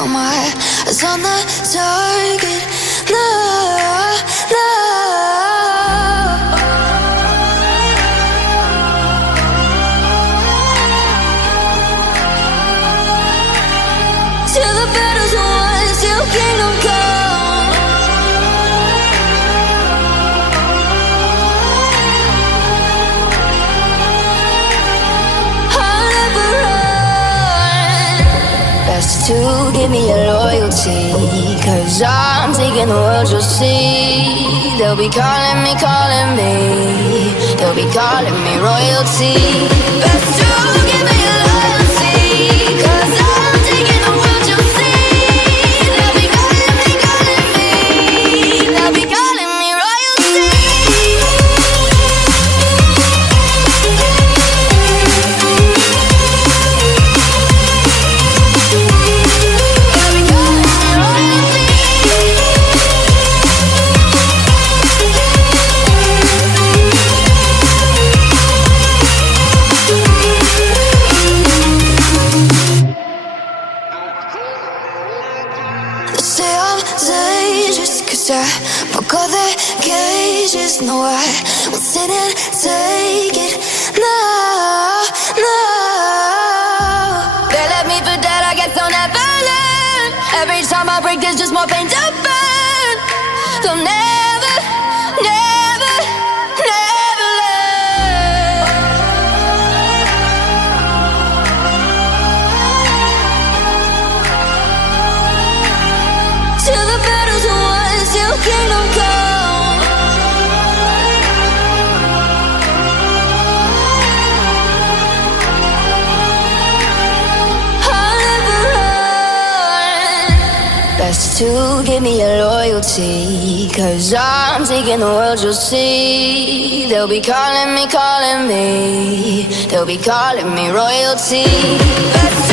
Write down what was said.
Got my eyes on the target. No, no. Till the battle's won, till kingdom come. I'll never run. Best to give me your loyalty, 'cause I'm taking the world, you'll see. They'll be calling me, they'll be calling me royalty. Best to give me your loyalty, 'cause I'm taking the world, you'll see. They'll be calling me, they'll be calling me royalty. Say I'm dangerous, 'cause I broke all their cages. No, I won't sit and take it. No, no. They left me for dead, I guess I'll never learn. Every time I break, there's just more pain to burn. They'll never, never, never learn. Till the battle's won, till kingdom come. I'll never run. Best to give me your loyalty, 'cause I'm taking the world, you'll see. They'll be calling me, they'll be calling me royalty. Best